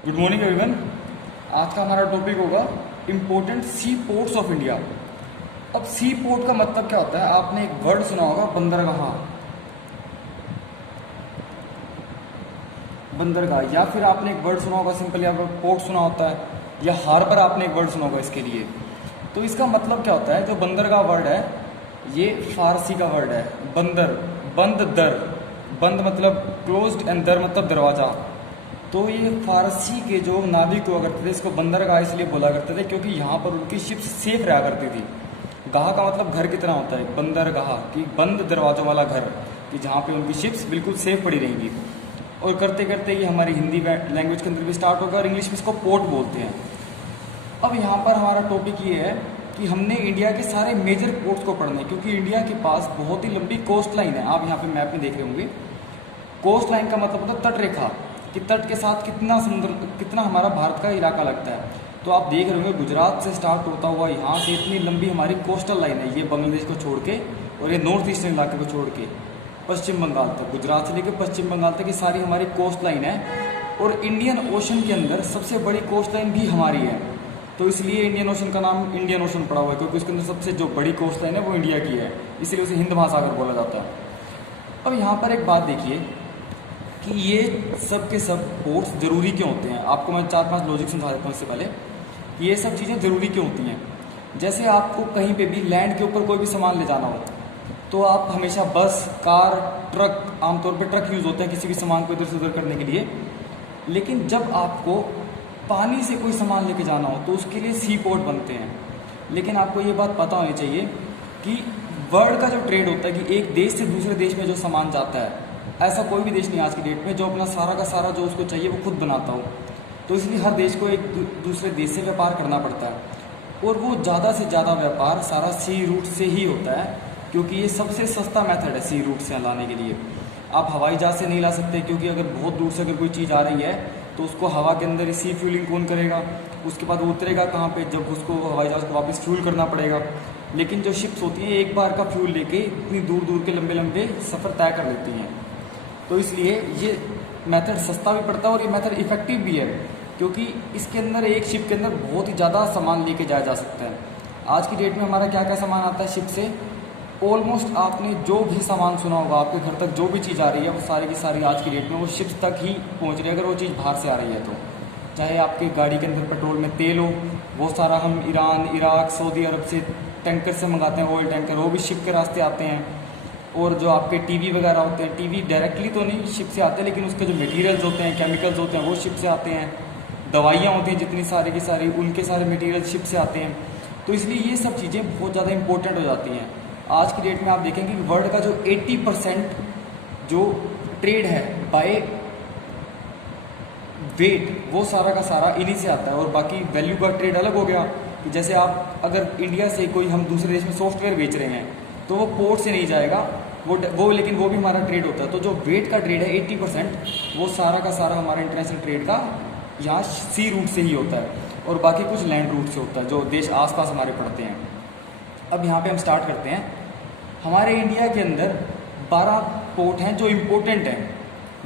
Good morning everyone. आज का हमारा टॉपिक होगा important sea ports of India. अब सी पोर्ट का मतलब क्या होता है? आपने एक वर्ड सुना होगा, बंदरगाह। बंदरगाह, या फिर आपने एक वर्ड सुना होगा सिंपली, आपको पोर्ट सुना होता है, या हार्बर आपने एक वर्ड सुना होगा इसके लिए। तो इसका मतलब क्या होता है? जो बंदरगाह वर्ड है ये फारसी का वर्ड है। बंदर, बंद दर, बंद मतलब क्लोज्ड एंड दर मतलब दरवाजा। तो ये फारसी के जो नाविक हुआ करते थे इसको बंदरगाह इसलिए बोला करते थे क्योंकि यहाँ पर उनकी शिप्स सेफ रहा करती थी। गाह का मतलब घर कितना होता है, बंदरगाह कि बंद दरवाजों वाला घर, कि जहाँ पे उनकी शिप्स बिल्कुल सेफ पड़ी रहेंगी। और करते करते ये हमारी हिंदी लैंग्वेज के अंदर भी स्टार्ट होगा और इंग्लिश में इसको पोर्ट बोलते हैं। अब यहाँ पर हमारा टॉपिक ये है कि हमने इंडिया के सारे मेजर पोर्ट्स को पढ़ना है क्योंकि इंडिया के पास बहुत ही लंबी कोस्ट लाइन है। आप यहाँ पे मैप में देख रहे होंगे, कोस्ट लाइन का मतलब होता है तट रेखा, कि तट के साथ कितना समुद्र, कितना हमारा भारत का इलाका लगता है। तो आप देख रहे होंगे गुजरात से स्टार्ट होता हुआ यहाँ से इतनी लंबी हमारी कोस्टल लाइन है, ये बांग्लादेश को छोड़ के और ये नॉर्थ ईस्टर्न इलाके को छोड़ के पश्चिम बंगाल तक, गुजरात से लेकर पश्चिम बंगाल तक, ये सारी हमारी कोस्ट लाइन है। और इंडियन ओशन के अंदर सबसे बड़ी कोस्ट लाइन भी हमारी है, तो इसलिए इंडियन ओशन का नाम इंडियन ओशन पड़ा हुआ है क्योंकि उसके अंदर सबसे जो बड़ी कोस्ट लाइन है वो इंडिया की है, इसलिए उसे हिंद महासागर बोला जाता है। अब यहाँ पर एक बात देखिए कि ये सब के सब पोर्ट्स ज़रूरी क्यों होते हैं। आपको मैं 4-5 लॉजिक समझा देता हूँ इससे पहले कि ये सब चीज़ें ज़रूरी क्यों होती हैं। जैसे आपको कहीं पे भी लैंड के ऊपर कोई भी सामान ले जाना हो तो आप हमेशा बस, कार, ट्रक, आमतौर पे ट्रक यूज़ होते हैं किसी भी सामान को इधर से उधर करने के लिए। लेकिन जब आपको पानी से कोई सामान लेके जाना हो तो उसके लिए सी पोर्ट बनते हैं। लेकिन आपको ये बात पता होनी चाहिए कि वर्ल्ड का जो ट्रेड होता है कि एक देश से दूसरे देश में जो सामान जाता है, ऐसा कोई भी देश नहीं आज की डेट में जो अपना सारा का सारा जो उसको चाहिए वो खुद बनाता हो। तो इसलिए हर देश को एक दूसरे देश से व्यापार करना पड़ता है और वो ज़्यादा से ज़्यादा व्यापार सारा सी रूट से ही होता है क्योंकि ये सबसे सस्ता मेथड है सी रूट से लाने के लिए। आप हवाई जहाज़ से नहीं ला सकते क्योंकि अगर बहुत दूर से अगर कोई चीज़ आ रही है तो उसको हवा के अंदर ही सी फ्यूलिंग कौन करेगा, उसके बाद वो उतरेगा कहाँ पे, जब उसको हवाई जहाज़ को वापस फ्यूल करना पड़ेगा। लेकिन जो शिप्स होती हैं एक बार का फ्यूल लेके इतनी दूर दूर के लंबे लंबे सफ़र तय कर लेती हैं। तो इसलिए ये मेथड सस्ता भी पड़ता है और ये मेथड इफ़ेक्टिव भी है क्योंकि इसके अंदर एक शिप के अंदर बहुत ही ज़्यादा सामान लेके जाया जा सकता है। आज की डेट में हमारा क्या क्या सामान आता है शिप से, ऑलमोस्ट आपने जो भी सामान सुना होगा, आपके घर तक जो भी चीज़ आ रही है वो सारी की सारी आज की डेट में वो शिप्स तक ही पहुंच रही है। अगर वो चीज़ बाहर से आ रही है तो चाहे आपकी गाड़ी के अंदर पेट्रोल में तेल हो, वो सारा हम ईरान, इराक, सऊदी अरब से टैंकर से मंगाते हैं, ऑयल टैंकर, वो भी शिप के रास्ते आते हैं। और जो आपके टीवी वगैरह होते हैं, टीवी डायरेक्टली तो नहीं शिप से आते हैं लेकिन उसके जो मटेरियल्स होते हैं, केमिकल्स होते हैं वो शिप से आते हैं। दवाइयाँ होती हैं जितनी सारी की सारी, उनके सारे मटेरियल शिप से आते हैं। तो इसलिए ये सब चीज़ें बहुत ज़्यादा इंपॉर्टेंट हो जाती हैं। आज की डेट में आप देखेंगे कि वर्ल्ड का जो 80% जो ट्रेड है बाय वेट वो सारा का सारा इन्हीं से आता है। और बाकी वैल्यू का ट्रेड अलग हो गया कि जैसे आप अगर इंडिया से कोई हम दूसरे देश में सॉफ्टवेयर बेच रहे हैं तो वो पोर्ट से नहीं जाएगा, वो लेकिन वो भी हमारा ट्रेड होता है। तो जो वेट का ट्रेड है 80% वो सारा का सारा हमारा इंटरनेशनल ट्रेड का यहाँ सी रूट से ही होता है और बाकी कुछ लैंड रूट से होता है जो देश आसपास हमारे पड़ते हैं। अब यहाँ पे हम स्टार्ट करते हैं। हमारे इंडिया के अंदर 12 पोर्ट हैं जो इम्पोर्टेंट हैं,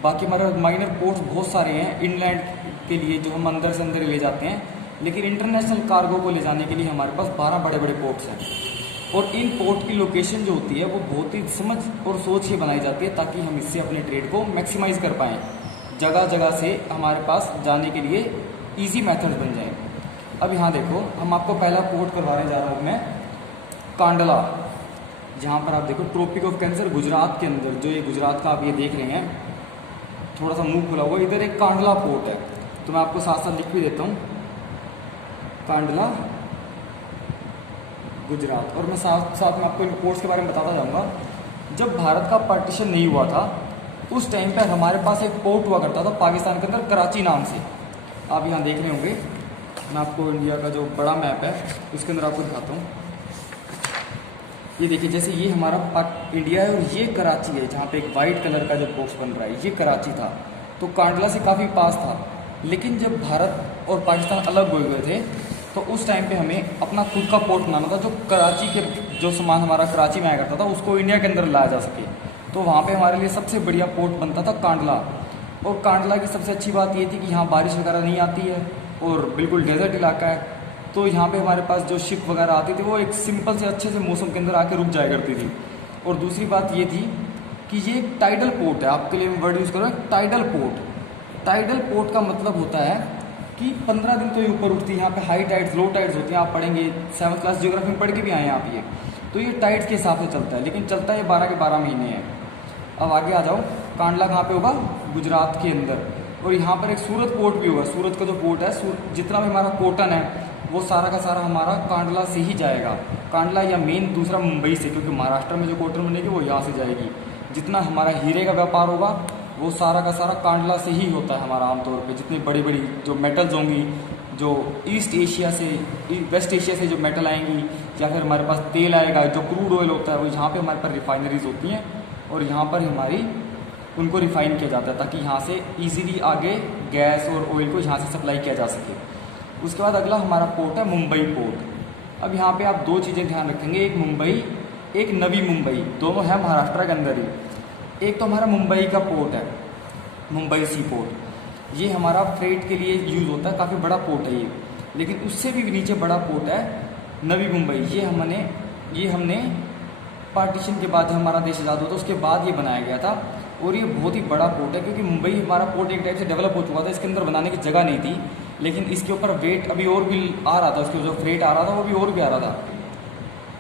बाकी हमारे माइनर पोर्ट्स बहुत सारे हैं इनलैंड के लिए जो हम अंदर से अंदर ले जाते हैं, लेकिन इंटरनेशनल कार्गो को ले जाने के लिए हमारे पास 12 बड़े बड़े पोर्ट्स हैं। और इन पोर्ट की लोकेशन जो होती है वो बहुत ही समझ और सोच के बनाई जाती है ताकि हम इससे अपने ट्रेड को मैक्सिमाइज़ कर पाएँ, जगह जगह से हमारे पास जाने के लिए ईजी मेथड बन जाए। अब यहाँ देखो, हम आपको पहला पोर्ट करवाने जा रहा हूँ मैं, कांडला। जहाँ पर आप देखो ट्रॉपिक ऑफ कैंसर गुजरात के अंदर, जो ये गुजरात का आप ये देख रहे हैं थोड़ा सा मुंह खुला हुआ, इधर एक कांडला पोर्ट है। तो मैं आपको साथ साथ लिख भी देता हूँ, कांडला गुजरात। और मैं साथ साथ में आपको इन पोर्ट्स के बारे में बताता जाऊँगा। जब भारत का पार्टीशन नहीं हुआ था उस टाइम पर हमारे पास एक पोर्ट हुआ करता था पाकिस्तान के अंदर, कराची नाम से। आप यहाँ देख रहे होंगे, मैं आपको इंडिया का जो बड़ा मैप है उसके अंदर आपको दिखाता हूँ। ये देखिए, जैसे ये हमारा इंडिया है और ये कराची है, जहाँ पे एक वाइट कलर का जो बॉक्स बन रहा है ये कराची था। तो कांडला से काफ़ी पास था। लेकिन जब भारत और पाकिस्तान अलग हो गए थे तो उस टाइम पे हमें अपना खुद का पोर्ट बनाना था जो कराची के जो सामान हमारा कराची में आया करता था उसको इंडिया के अंदर लाया जा सके। तो वहाँ पे हमारे लिए सबसे बढ़िया पोर्ट बनता था कांडला। और कांडला की सबसे अच्छी बात ये थी कि यहाँ बारिश वगैरह नहीं आती है और बिल्कुल डेजर्ट इलाका है, तो यहाँ पे हमारे पास जो शिप वगैरह आती थी वो एक सिंपल से अच्छे से मौसम के अंदर आके रुक जाया करती थी। और दूसरी बात ये थी कि ये एक टाइडल पोर्ट है, आपके लिए मैं वर्ड यूज़ कर रहा हूँ टाइडल पोर्ट। टाइडल पोर्ट का मतलब होता है कि 15 दिन तो ये ऊपर उठती है, यहाँ पे हाई टाइड्स लो टाइड्स होती हैं, आप पढ़ेंगे 7th क्लास जियोग्राफी में पढ़ के भी आए हैं आप ये। तो ये टाइड्स के हिसाब से चलता है, लेकिन चलता है 12 के 12 महीने है। अब आगे आ जाओ, कांडला कहाँ पे होगा? गुजरात के अंदर। और यहाँ पर एक सूरत पोर्ट भी होगा। सूरत का जो पोर्ट है, जितना भी हमारा कॉटन है वो सारा का सारा हमारा कांडला से ही जाएगा। कांडला या मेन दूसरा मुंबई से, क्योंकि महाराष्ट्र में जो कॉटन बनेगी वो यहाँ से जाएगी। जितना हमारा हीरे का व्यापार होगा वो सारा का सारा कांडला से ही होता है हमारा आमतौर पे। जितनी बड़ी बड़ी जो मेटल्स होंगी, जो ईस्ट एशिया से वेस्ट एशिया से जो मेटल आएंगी, या फिर हमारे पास तेल आएगा, जो क्रूड ऑयल होता है, वो यहाँ पे हमारे पास रिफाइनरीज होती हैं और यहाँ पर हमारी उनको रिफ़ाइन किया जाता है ताकि यहाँ से इजीली आगे गैस और ऑयल को यहाँ से सप्लाई किया जा सके। उसके बाद अगला हमारा पोर्ट है मुंबई पोर्ट। अब यहाँ पे आप दो चीज़ें ध्यान रखेंगे, एक मुंबई, एक नवी मुंबई, दोनों है महाराष्ट्र के अंदर ही। एक तो हमारा मुंबई का पोर्ट है, मुंबई सी पोर्ट, ये हमारा फ्रेट के लिए यूज़ होता है, काफ़ी बड़ा पोर्ट है ये। लेकिन उससे भी नीचे बड़ा पोर्ट है नवी मुंबई। ये हमने पार्टीशन के बाद, जब हमारा देश आज़ाद हुआ था उसके बाद ये बनाया गया था। और ये बहुत ही बड़ा पोर्ट है, क्योंकि मुंबई हमारा पोर्ट एक टाइप से डेवलप हो चुका था, इसके अंदर बनाने की जगह नहीं थी, लेकिन इसके ऊपर वेट अभी और भी आ रहा था, उसके जो फ्रेट आ रहा था वो भी और भी आ रहा था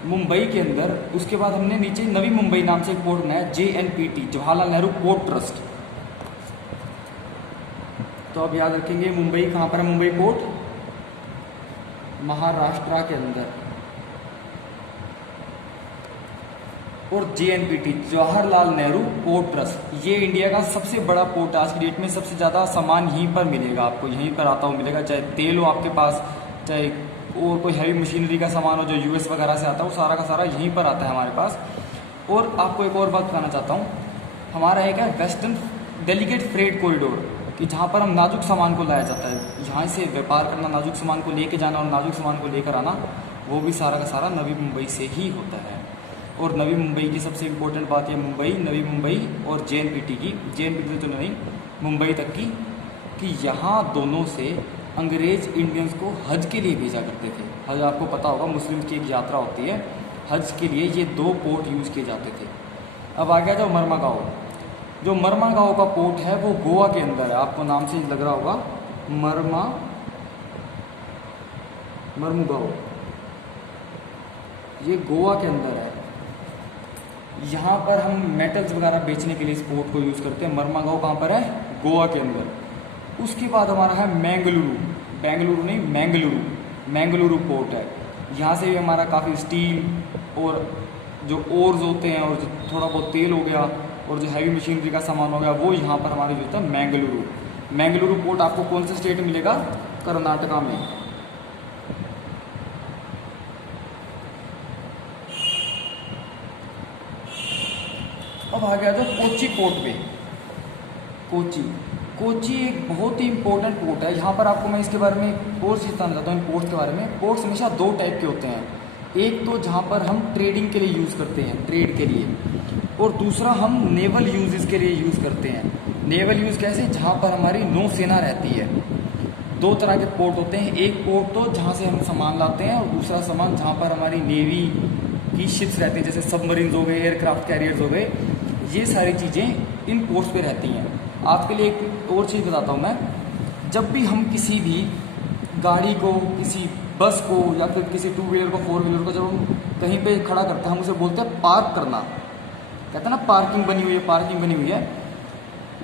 मुंबई के अंदर। उसके बाद हमने नीचे नवी मुंबई नाम से एक पोर्ट बनाया, JNPT, Jawaharlal Nehru port trust. तो अब याद रखेंगे मुंबई कहाँ पर है? मुंबई पोर्ट महाराष्ट्र के अंदर। और JNPT, Jawaharlal Nehru port trust, ये इंडिया का सबसे बड़ा पोर्ट है आज की डेट में। सबसे ज़्यादा सामान यहीं पर मिलेगा आपको, यहीं पर आता हुआ मिलेगा, चाहे तेल हो आपके पास, चाहे और कोई हैवी मशीनरी का सामान हो जो US वगैरह से आता है, वो सारा का सारा यहीं पर आता है हमारे पास। और आपको एक और बात बताना चाहता हूँ, हमारा एक है वेस्टर्न डेलीगेट फ्रेट कॉरिडोर, कि जहाँ पर हम नाजुक सामान को लाया जाता है, यहाँ से व्यापार करना, नाजुक सामान को लेके जाना और नाजुक सामान को लेकर आना, वो भी सारा का सारा नवी मुंबई से ही होता है। और नवी मुंबई की सबसे इम्पोर्टेंट बात है मुंबई, नवी मुंबई और JNPT की, JNPT तो नहीं, मुंबई तक की, कि यहाँ दोनों से अंग्रेज़ इंडियंस को हज के लिए भेजा करते थे। हज आपको पता होगा, मुस्लिम की एक यात्रा होती है, हज के लिए ये दो पोर्ट यूज़ किए जाते थे। अब आ गया जो मर्मागांव। जो मर्मागांव का पोर्ट है वो गोवा के अंदर है, आपको नाम से लग रहा होगा, मर्मुगांव, ये गोवा के अंदर है। यहाँ पर हम मेटल्स वगैरह बेचने के लिए इस पोर्ट को यूज़ करते हैं। मर्मागांव कहाँ पर है? गोवा के अंदर। उसके बाद हमारा है मैंगलुरु पोर्ट है। यहाँ से भी हमारा काफ़ी स्टील और जो ओर्स होते हैं और जो थोड़ा बहुत तेल हो गया और जो हैवी मशीनरी का सामान हो गया, वो यहाँ पर हमारे जो होता है मैंगलुरु पोर्ट। आपको कौन से स्टेट में मिलेगा? कर्नाटका में। अब आ गया तो कोची पोर्ट पे। कोची एक बहुत ही इंपॉर्टेंट पोर्ट है। यहाँ पर आपको मैं इसके बारे में और चीज़ बताना चाहता हूँ, इन पोर्ट्स के बारे में। पोर्ट्स हमेशा दो टाइप के होते हैं, एक तो जहाँ पर हम ट्रेडिंग के लिए यूज़ करते हैं, ट्रेड के लिए, और दूसरा हम नेवल यूजेस के लिए यूज़ करते हैं। नेवल यूज़ कैसे? जहाँ पर हमारी नौसेना रहती है। दो तरह के पोर्ट होते हैं, एक पोर्ट तो जहाँ से हम सामान लाते हैं और दूसरा सामान जहाँ पर हमारी नेवी की शिप्स रहती हैं, जैसे सबमरीन्स हो गए, एयरक्राफ्ट कैरियर्स हो गए, ये सारी चीज़ें इन पोर्ट्स पे रहती हैं। आपके लिए एक और चीज़ बताता हूँ मैं, जब भी हम किसी भी गाड़ी को, किसी बस को या फिर किसी 2 व्हीलर को, 4 व्हीलर को जब हम कहीं पे खड़ा करते हैं, हम उसे बोलते हैं पार्क करना, कहते हैं ना पार्किंग बनी हुई है।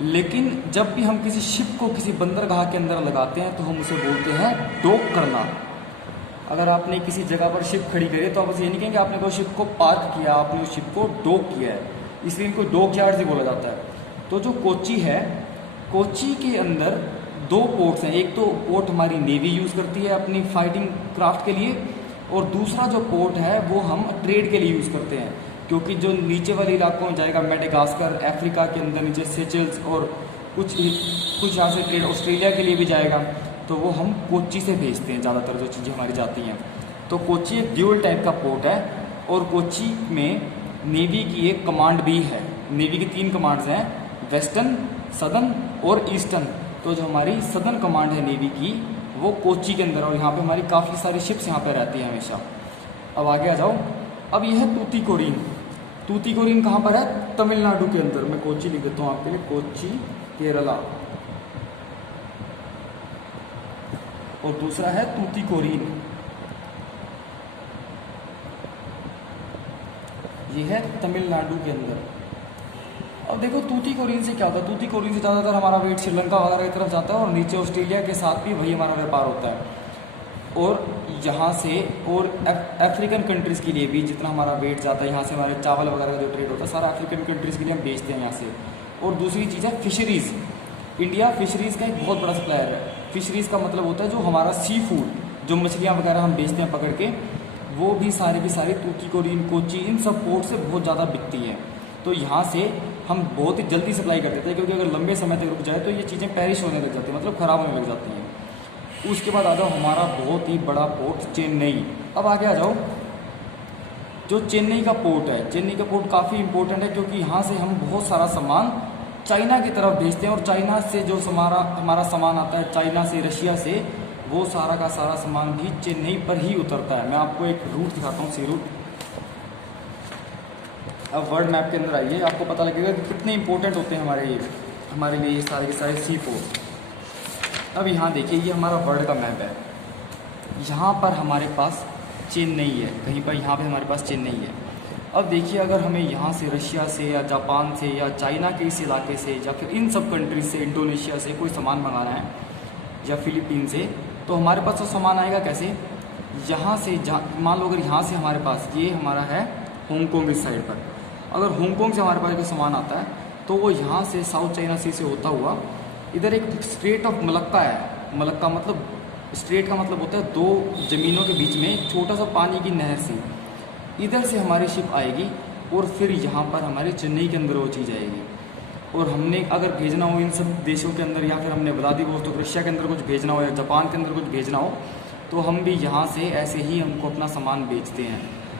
लेकिन जब भी हम किसी शिप को किसी बंदरगाह के अंदर लगाते हैं तो हम उसे बोलते हैं डॉक करना। अगर आपने किसी जगह पर शिप खड़ी करी तो आप उसे ये नहीं कहेंगे आपने कोई शिप को पार्क किया, आपने उस शिप को डॉक किया है, इसलिए इनको डॉक यार्ड से बोला जाता है। तो जो कोची है, कोची के अंदर दो पोर्ट्स हैं। एक तो पोर्ट हमारी नेवी यूज़ करती है अपनी फाइटिंग क्राफ्ट के लिए, और दूसरा जो पोर्ट है वो हम ट्रेड के लिए यूज़ करते हैं, क्योंकि जो नीचे वाले इलाकों में जाएगा, मेडागास्कर, अफ्रीका के अंदर नीचे सेचल्स और कुछ यहाँ से ट्रेड ऑस्ट्रेलिया के लिए भी जाएगा, तो वो हम कोची से भेजते हैं ज़्यादातर जो चीज़ें हमारी जाती हैं। तो कोची एक ड्यूल टाइप का पोर्ट है, और कोची में नेवी की एक कमांड भी है। नेवी की 3 कमांड्स हैं, वेस्टर्न, सदर्न और ईस्टर्न। तो जो हमारी सदर्न कमांड है नेवी की वो कोच्चि के अंदर, और यहाँ पे हमारी काफ़ी सारी शिप्स यहाँ पे रहती हैं हमेशा। अब आगे आ जाओ। अब यह है तूतीकोरिन। तूतीकोरिन कहाँ पर है? तमिलनाडु के अंदर। मैं कोच्चि लिख देता हूँ आपके लिए, कोच्चि केरला। और दूसरा है तूतीकोरिन, ये है तमिलनाडु के अंदर। अब देखो तूतीकोरिन से क्या होता है, तूतीकोरिन से ज़्यादातर हमारा वेट श्रीलंका वगैरह की तरफ जाता है और नीचे ऑस्ट्रेलिया के साथ भी वही हमारा व्यापार होता है। और यहाँ से और अफ्रीकन कंट्रीज़ के लिए भी जितना हमारा वेट जाता है, यहाँ से हमारे चावल वगैरह का जो ट्रेड होता है सारा अफ्रीकन कंट्रीज़ के लिए हम बेचते हैं यहाँ से। और दूसरी चीज़ है फिशरीज़। इंडिया फिशरीज़ का एक बहुत बड़ा सप्लायर है। फिशरीज़ का मतलब होता है जो हमारा सी फूड, जो मछलियाँ वगैरह हम बेचते हैं पकड़ के, वो भी सारी की सारी तूतीकोरिन, कोच्चि, इन सब पोर्ट से बहुत ज़्यादा बिकती हैं। तो यहाँ से हम बहुत ही जल्दी सप्लाई कर देते हैं, क्योंकि अगर लंबे समय तक रुक जाए तो ये चीज़ें पेरिश होने लग जाती हैं, मतलब ख़राब होने लग जाती हैं। उसके बाद आ जाओ हमारा बहुत ही बड़ा पोर्ट चेन्नई। अब आगे आ जाओ, जो चेन्नई का पोर्ट है, चेन्नई का पोर्ट काफ़ी इंपॉर्टेंट है, क्योंकि यहाँ से हम बहुत सारा सामान चाइना की तरफ भेजते हैं। और चाइना से जो हमारा सामान आता है, चाइना से, रशिया से, वो सारा का सारा सामान भी चेन्नई पर ही उतरता है। मैं आपको एक रूट दिखाता हूँ, सी रूट। अब वर्ल्ड मैप के अंदर आइए, आपको पता लगेगा कि कितने इंपॉर्टेंट होते हैं हमारे लिए ये सारे के सारे सी पोर्ट। अब यहाँ देखिए, ये हमारा वर्ल्ड का मैप है। यहाँ पर हमारे पास चेन्नई है, कहीं पर यहाँ पे हमारे पास चेन्नई है। अब देखिए, अगर हमें यहाँ से रशिया से या जापान से या चाइना के इस इलाके से या फिर इन सब कंट्रीज से, इंडोनेशिया से कोई सामान मंगाना है या फिलीपीन से, तो हमारे पास वो सामान आएगा कैसे? यहाँ से मान लो अगर यहाँ से हमारे पास, ये हमारा है हांगकॉन्ग इस साइड पर, अगर हांगकॉन्ग से हमारे पास कोई सामान आता है तो वो यहाँ से साउथ चाइना सी से होता हुआ इधर एक स्ट्रेट ऑफ मलक्का है। मलक्का मतलब, स्ट्रेट का मतलब होता है दो ज़मीनों के बीच में एक छोटा सा पानी की नहर सी, इधर से हमारी शिप आएगी और फिर यहाँ पर हमारे चेन्नई के अंदर वो चीज़ आएगी। और हमने अगर भेजना हो इन सब देशों के अंदर, या फिर हमने व्लादिवोस्तोक रशिया के अंदर कुछ भेजना हो या जापान के अंदर कुछ भेजना हो, तो हम भी यहाँ से ऐसे ही हमको अपना सामान बेचते हैं।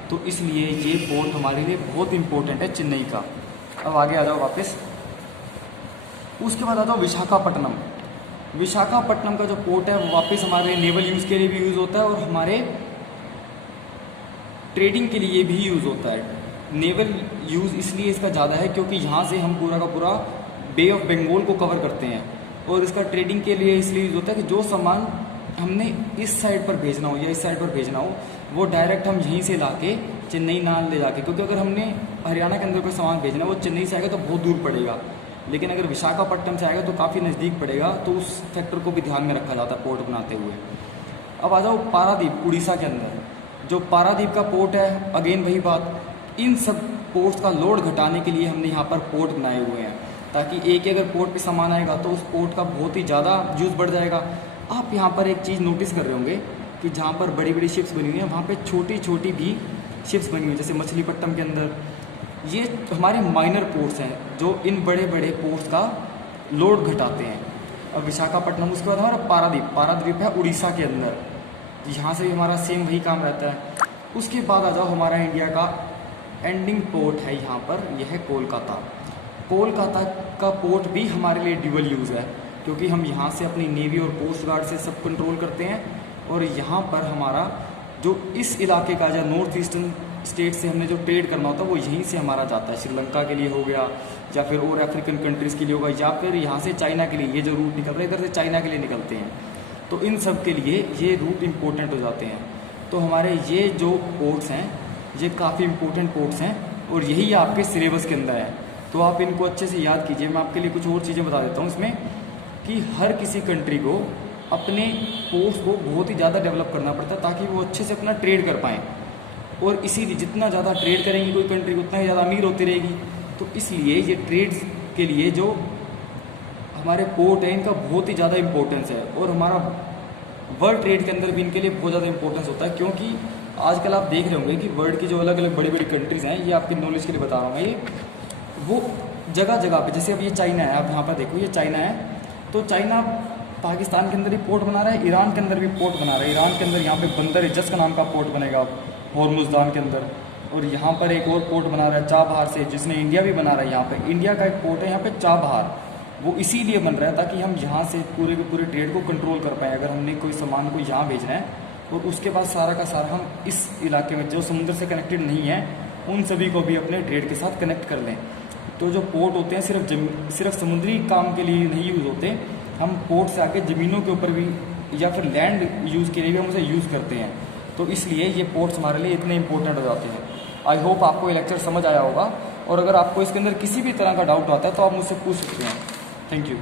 तो इसलिए ये पोर्ट हमारे लिए बहुत इंपॉर्टेंट है चेन्नई का। अब आगे आ जाओ वापस। उसके बाद आ जाओ विशाखापट्टनम। विशाखापट्टनम का जो पोर्ट है वो वापस हमारे नेवल यूज़ के लिए भी यूज़ होता है और हमारे ट्रेडिंग के लिए भी यूज़ होता है। नेवल यूज़ इसलिए इसका ज़्यादा है क्योंकि यहाँ से हम पूरा का पूरा बे ऑफ बंगाल को कवर करते हैं। और इसका ट्रेडिंग के लिए इसलिए यूज़ होता है कि जो सामान हमने इस साइड पर भेजना हो या इस साइड पर भेजना हो, वो डायरेक्ट हम यहीं से लाके चेन्नई ना ले जाके, क्योंकि अगर हमने हरियाणा के अंदर कोई सामान भेजना वो चेन्नई से आएगा तो बहुत दूर पड़ेगा, लेकिन अगर विशाखापट्टनम से आएगा तो काफ़ी नज़दीक पड़ेगा। तो उस फैक्टर को भी ध्यान में रखा जाता है पोर्ट बनाते हुए। अब आ जाओ पारादीप, उड़ीसा के अंदर। जो पारादीप का पोर्ट है, अगेन वही बात, इन सब पोर्ट्स का लोड घटाने के लिए हमने यहाँ पर पोर्ट बनाए हुए हैं, ताकि एक ही अगर पोर्ट पे सामान आएगा तो उस पोर्ट का बहुत ही ज़्यादा यूज़ बढ़ जाएगा। आप यहाँ पर एक चीज़ नोटिस कर रहे होंगे कि जहाँ पर बड़ी बड़ी शिप्स बनी हुई हैं वहाँ पे छोटी छोटी भी शिप्स बनी हुई हैं, जैसे मछलीपट्टनम के अंदर। ये हमारे माइनर पोर्ट्स हैं जो इन बड़े बड़े पोर्ट्स का लोड घटाते हैं। अब विशाखापट्टनम, उसके बाद हमारा पारादीप है उड़ीसा के अंदर, यहाँ से भी हमारा सेम वही काम रहता है। उसके बाद आ जाओ हमारा इंडिया का एंडिंग पोर्ट है यहाँ पर, यह है कोलकाता। कोलकाता का पोर्ट भी हमारे लिए ड्यूअल यूज़ है, क्योंकि हम यहाँ से अपनी नेवी और कोस्ट गार्ड से सब कंट्रोल करते हैं। और यहाँ पर हमारा जो इस इलाके का जो नॉर्थ ईस्टर्न स्टेट से हमने जो ट्रेड करना होता है वो यहीं से हमारा जाता है। श्रीलंका के लिए हो गया, या फिर और अफ्रीकन कंट्रीज़ के लिए होगा, या फिर यहाँ से चाइना के लिए, ये जो रूट निकल रहा है इधर से चाइना के लिए निकलते हैं। तो इन सब के लिए ये रूट इम्पोर्टेंट हो जाते हैं। तो हमारे ये जो पोर्ट्स हैं ये काफ़ी इंपॉर्टेंट पोर्ट्स हैं और यही आपके सिलेबस के अंदर है। तो आप इनको अच्छे से याद कीजिए। मैं आपके लिए कुछ और चीज़ें बता देता हूँ इसमें, कि हर किसी कंट्री को अपने पोर्ट्स को बहुत ही ज़्यादा डेवलप करना पड़ता है ताकि वो अच्छे से अपना ट्रेड कर पाएँ। और इसीलिए जितना ज़्यादा ट्रेड करेंगी कोई कंट्री उतना ही ज़्यादा अमीर होती रहेगी। तो इसलिए ये ट्रेड्स के लिए जो हमारे पोर्ट हैं इनका बहुत ही ज़्यादा इंपॉर्टेंस है। और हमारा वर्ल्ड ट्रेड के अंदर भी इनके लिए बहुत ज़्यादा इंपॉर्टेंस होता है, क्योंकि आजकल आप देख रहे होंगे कि वर्ल्ड की जो अलग अलग बड़ी बड़ी कंट्रीज़ हैं, ये आपकी नॉलेज के लिए बता रहा हूँ मैं, ये वो जगह जगह पे, जैसे अब ये चाइना है, आप यहाँ पर देखो ये चाइना है, तो चाइना पाकिस्तान के अंदर भी पोर्ट बना रहा है, ईरान के अंदर भी पोर्ट बना रहा है। ईरान के अंदर यहाँ पे बंदर इज्जत का नाम का पोर्ट बनेगा हॉर्मुज़दान के अंदर। और यहाँ पर एक और पोर्ट बना रहा है चाबहार से, जिसने इंडिया भी बना रहा है। यहाँ पे इंडिया का एक पोर्ट है यहाँ पे चाबहार, वो इसीलिए बन रहा है ताकि हम यहाँ से पूरे के पूरे ट्रेड को कंट्रोल कर पाएँ। अगर हमने कोई सामान को यहाँ भेजना है और उसके बाद सारा का सारा हम इस इलाके में जो समुद्र से कनेक्टेड नहीं है उन सभी को भी अपने ट्रेड के साथ कनेक्ट कर लें। तो जो पोर्ट होते हैं सिर्फ समुद्री काम के लिए नहीं यूज़ होते, हम पोर्ट से आके ज़मीनों के ऊपर भी या फिर लैंड यूज़ के लिए भी हम उसे यूज़ करते हैं। तो इसलिए ये पोर्ट्स हमारे लिए इतने इंपॉर्टेंट हो जाते हैं। आई होप आपको ये लेक्चर समझ आया होगा, और अगर आपको इसके अंदर किसी भी तरह का डाउट आता है तो आप मुझसे पूछ सकते हैं। Thank you.